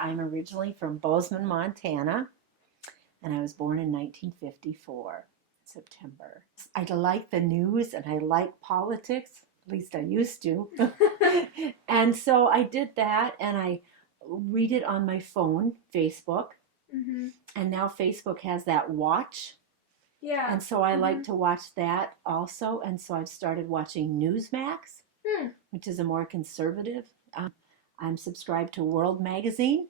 I'm originally from Bozeman, Montana, and I was born in 1954, September. I like the news and I like politics, at least I used to. And so I did that and I read it on my phone, Facebook. Mm-hmm. And now Facebook has that watch. Yeah. And so I Mm-hmm. like to watch that also. And so I've started watching Newsmax, which is a more conservative. I'm subscribed to World Magazine,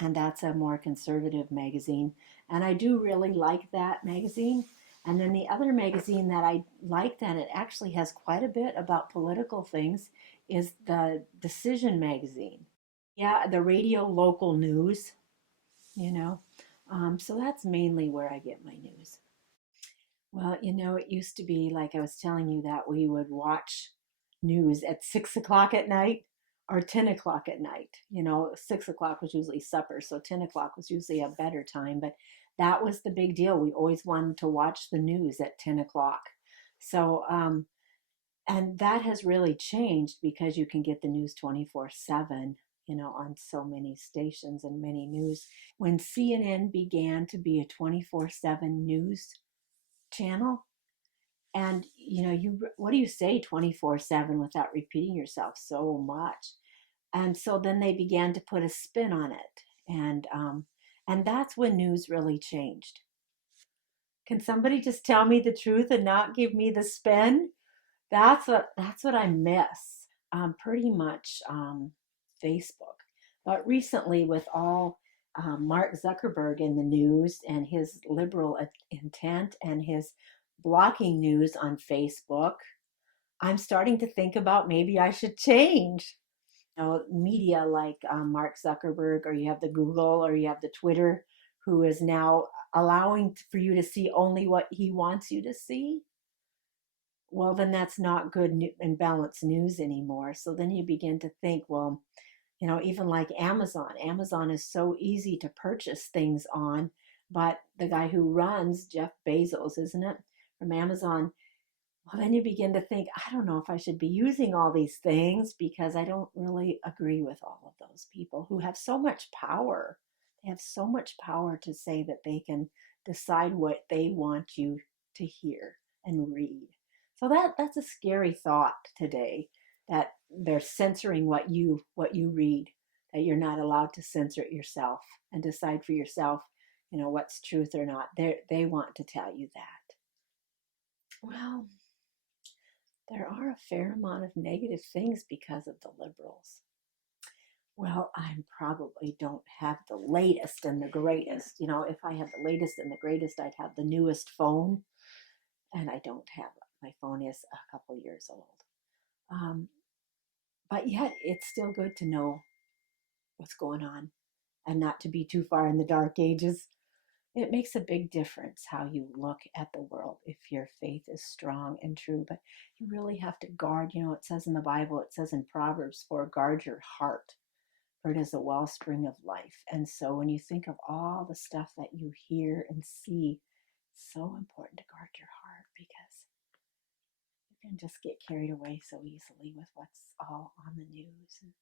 and that's a more conservative magazine. And I do really like that magazine. And then the other magazine that I like that it actually has quite a bit about political things is the Decision magazine. Yeah, the radio local news, you know. So that's mainly where I get my news. Well, it used to be like I was telling you that we would watch news at 6 o'clock at night or 10 o'clock at night. 6 o'clock was usually supper, so 10 o'clock was usually a better time, but that was the big deal. We always wanted to watch the news at 10 o'clock. So, and that has really changed because you can get the news 24/7, on so many stations and many news. When CNN began to be a 24/7 news channel, and you what do you say 24/7 without repeating yourself so much? And so then they began to put a spin on it, and that's when news really changed. Can somebody just tell me the truth and not give me the spin? That's what I miss, pretty much, Facebook. But recently, with all Mark Zuckerberg in the news and his liberal intent and his blocking news on Facebook, I'm starting to think about maybe I should change. Media like Mark Zuckerberg, or you have the Google, or you have the Twitter, who is now allowing for you to see only what he wants you to see. Well, then that's not good and balanced news anymore. So then you begin to think, well, even like Amazon. Amazon is so easy to purchase things on, but the guy who runs, Jeff Bezos, isn't it, from Amazon, well, then you begin to think, I don't know if I should be using all these things because I don't really agree with all of those people who have so much power. They have so much power to say that they can decide what they want you to hear and read. So that's a scary thought today, that they're censoring what you read, that you're not allowed to censor it yourself and decide for yourself, what's truth or not. They want to tell you that. Well, there are a fair amount of negative things because of the liberals. Well, I probably don't have the latest and the greatest. If I had the latest and the greatest, I'd have the newest phone, and I don't have. My phone is a couple years old. Um, but yet, it's still good to know what's going on and not to be too far in the dark ages. It makes a big difference how you look at the world if your faith is strong and true. But you really have to guard. It says in the Bible, it says in Proverbs, for guard your heart, for it is a wellspring of life. And so when you think of all the stuff that you hear and see, it's so important to guard your heart, because you can just get carried away so easily with what's all on the news, and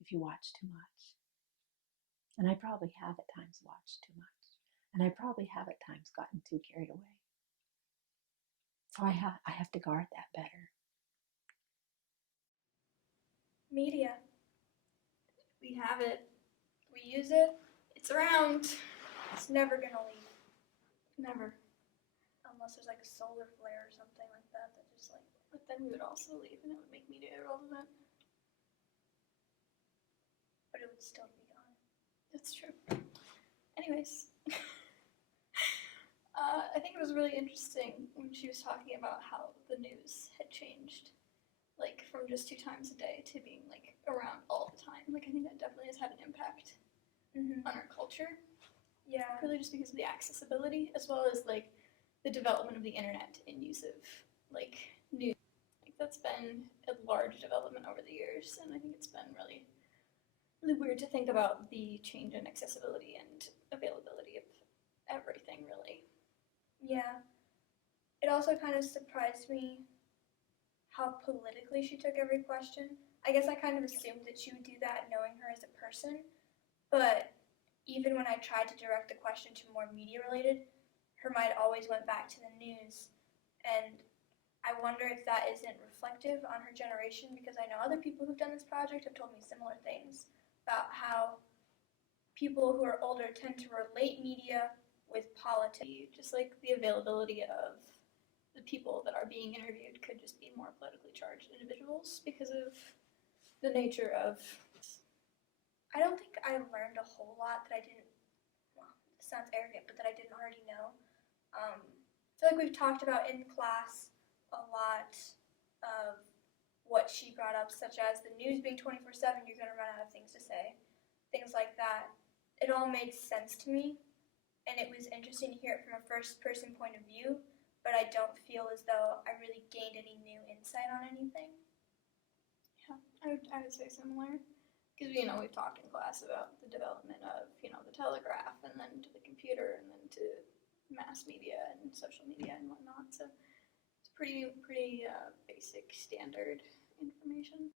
if you watch too much. And I probably have at times watched too much. And I probably have at times gotten too carried away. So I have to guard that better. Media. We have it. We use it. It's around. It's never gonna leave. Never. Unless there's like a solar flare or something like that just like. But then we would also leave, and it would make media irrelevant. But it would still be gone. That's true. Anyways. I think it was really interesting when she was talking about how the news had changed, like from just 2 times a day to being like around all the time. Like I think that definitely has had an impact on our culture. Yeah. Really just because of the accessibility as well as like the development of the internet and use of like news. Like that's been a large development over the years, and I think it's been really weird to think about the change in accessibility and availability of everything really. Yeah. It also kind of surprised me how politically she took every question. I guess I kind of assumed that she would do that knowing her as a person, But even when I tried to direct the question to more media related, her mind always went back to the news. And I wonder if that isn't reflective on her generation, because I know other people who've done this project have told me similar things about how people who are older tend to relate media with politics. Just like the availability of the people that are being interviewed could just be more politically charged individuals because of the nature of. I don't think I learned a whole lot that I didn't. Well, this sounds arrogant, but that I didn't already know. I feel like we've talked about in class a lot of what she brought up, such as the news being 24/7, you're going to run out of things to say, things like that. It all made sense to me, and it was interesting to hear it from a first-person point of view, but I don't feel as though I really gained any new insight on anything. Yeah, I would say similar. Because, we've talked in class about the development of, the telegraph, and then to the computer, and then to mass media and social media and whatnot. So it's pretty basic standard information.